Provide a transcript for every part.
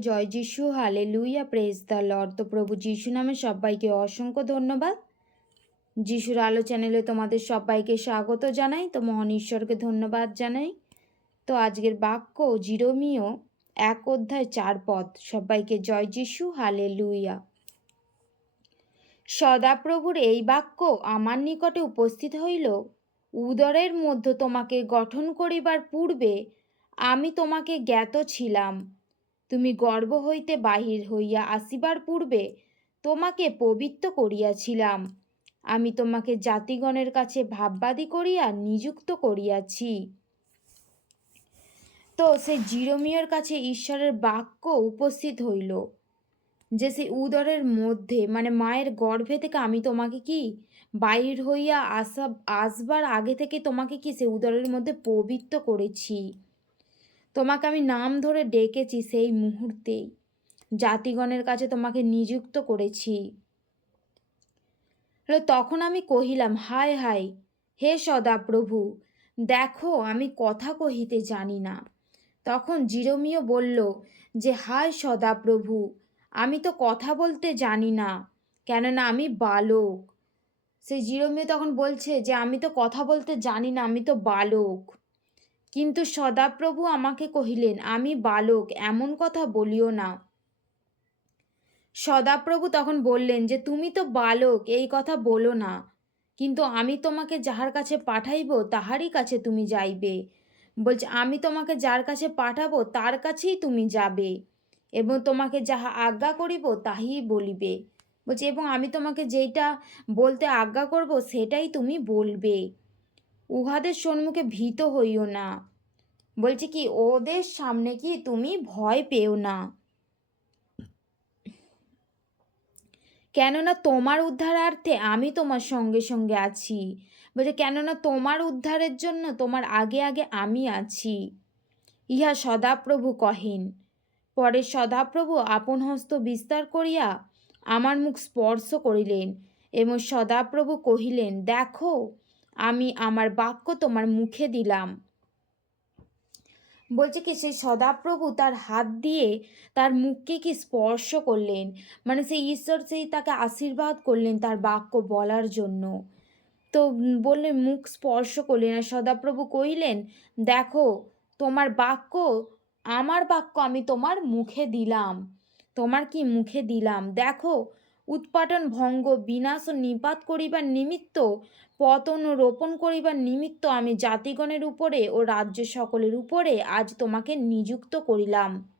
জয় যিশু হালে লুইয়া press the Lord তো প্রভু যিশু নামে সবাইকে অসংখ্য ধন্যবাদ। যিশুর আলো চ্যানেলে তোমাদের সবাইকে স্বাগত জানাই। তো মহান ঈশ্বরকে ধন্যবাদ জানাই। তো আজকের বাক্য জিরোমিও এক অধ্যায় চার পদ। সবাইকে জয় যিশু হালে লুইয়া সদাপ্রভুর এই বাক্য আমার নিকটে উপস্থিত হইল। উদরের মধ্য তোমাকে গঠন করিবার পূর্বে আমি তোমাকে জ্ঞাত ছিলাম। তুমি গর্ব হইতে বাহির হইয়া আসিবার পূর্বে তোমাকে পবিত্র করিয়াছিলাম। আমি তোমাকে জাতিগণের কাছে ভাববাদী করিয়া নিযুক্ত করিয়াছি। তো সে জিরোমিয়র কাছে ঈশ্বরের বাক্য উপস্থিত হইল যে সে উদরের মধ্যে মানে মায়ের গর্ভে থেকে আমি তোমাকে কি বাহির হইয়া আসা আসবার আগে থেকে তোমাকে কি সে উদরের মধ্যে পবিত্র করেছি? তোমাকে আমি নাম ধরে ডেকেছি সেই মুহূর্তেই। জাতিগণের কাছে তোমাকে নিযুক্ত করেছি। তখন আমি কহিলাম, হায় হায়, হে সদাপ্রভু, দেখো আমি কথা কহিতে জানি না। তখন জিরোমিও বলল, যে হায় সদাপ্রভু, আমি তো কথা বলতে জানি না, কেননা আমি বালক। সেই জিরোমিও তখন বলছে, যে আমি তো কথা বলতে জানি না, আমি তো বালক। কিন্তু সদাপ্রভু আমাকে কহিলেন, আমি বালক, এমন কথা বলিও না। সদাপ্রভু তখন বললেন যে, তুমি তো বালক, এই কথা বলো না। কিন্তু আমি তোমাকে যাহার কাছে পাঠাইব, তাহারই কাছে তুমি যাইবে। বলছে, আমি তোমাকে যার কাছে পাঠাবো, তার কাছেই তুমি যাবে। এবং তোমাকে যাহা আজ্ঞা করিব, তাহাই বলিবে। বলছে, এবং আমি তোমাকে যেইটা বলতে আজ্ঞা করব, সেটাই তুমি বলবে। উহাদের সম্মুখে ভীত হইও না। বলছে কি, ওদের সামনে কি তুমি ভয় পেও না? কেননা তোমার উদ্ধারার্থে আমি তোমার সঙ্গে সঙ্গে আছি। বলছে, কেননা তোমার উদ্ধারের জন্য তোমার আগে আগে আমি আছি। ইহা সদাপ্রভু কহেন। পরে সদাপ্রভু আপন হস্ত বিস্তার করিয়া আমার মুখ স্পর্শ করিলেন এবং সদাপ্রভু কহিলেন, দেখো আমি আমার বাক্য তোমার মুখে দিলাম। বলছে কি, সেই সদাপ্রভু তার হাত দিয়ে তার মুখকে কি স্পর্শ করলেন? মানে সেই ঈশ্বর সেই তাকে আশীর্বাদ করলেন তার বাক্য বলার জন্য। তো বললেন, মুখ স্পর্শ করলেন আর সদাপ্রভু কহিলেন, দেখো, তোমার বাক্য, আমার বাক্য আমি তোমার মুখে দিলাম। তোমার কি মুখে দিলাম? দেখো উৎপাটন ভঙ্গ, বিনাশ ও নিপাত করিবার নিমিত্ত, পতন ও রোপণ করিবার নিমিত্ত আমি জাতিগণের উপরে ও রাজ্য সকলের উপরে আজ তোমাকে নিযুক্ত করিলাম।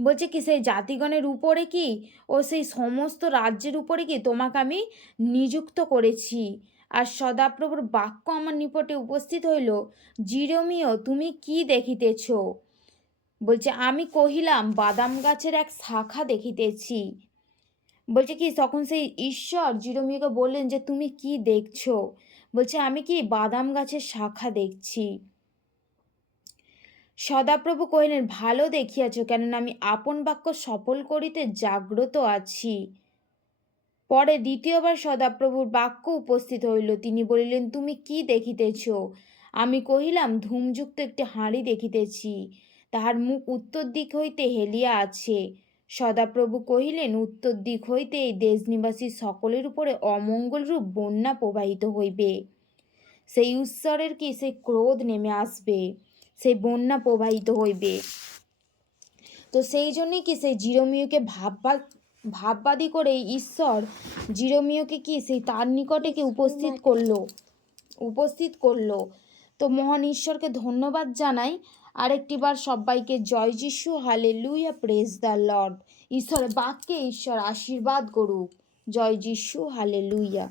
বলছে কি, সেই জাতিগণের উপরে কি ও সেই সমস্ত রাজ্যের উপরে কি তোমাকে আমি নিযুক্ত করেছি? আর সদাপ্রভুর বাক্য আমার নিপটে উপস্থিত হইল, জিরোমিও, তুমি কি দেখিতেছ? বলছে, আমি কহিলাম, বাদাম গাছের এক শাখা দেখিতেছি। বলছে কি, তখন সেই ঈশ্বর জিরোমিওকে বললেন যে, তুমি কি দেখছ? বলছে, আমি কি বাদাম গাছের শাখা দেখছি? সদাপ্রভু কহিলেন, ভালো দেখিয়াছ, কেননা আমি আপন বাক্য সফল করিতে জাগ্রত আছি। পরে দ্বিতীয়বার সদাপ্রভুর বাক্য উপস্থিত হইল। তিনি বলিলেন, তুমি কি দেখিতেছ? আমি কহিলাম, ধূমযুক্ত একটি হাঁড়ি দেখিতেছি। তাহার মুখ উত্তর দিক হইতে হেলিয়া আছে। সদাপ্রভু কহিলেন, উত্তর দিক হইতে এই দেশনিবাসী সকলের উপরে অমঙ্গলরূপ বন্যা প্রবাহিত হইবে। সেই ঈশ্বরের কি সেই ক্রোধ নেমে আসবে? সেই বন্যা প্রবাহিত হইবে। তো সেই জন্যই কি সেই জিরোমিওকে ভাববা, ভাববাদী করে ঈশ্বর জিরোমিওকে কি সেই তার নিকটে কি উপস্থিত করল? উপস্থিত করল। তো মহান ঈশ্বরকে ধন্যবাদ জানাই। আরেকটিবার সবাইকে জয় যিশু হালে লুইয়া প্রেস দ্য লর্ড ঈশ্বরের বাক্যে ঈশ্বর আশীর্বাদ করুক। জয় যিশু হালে লুইয়া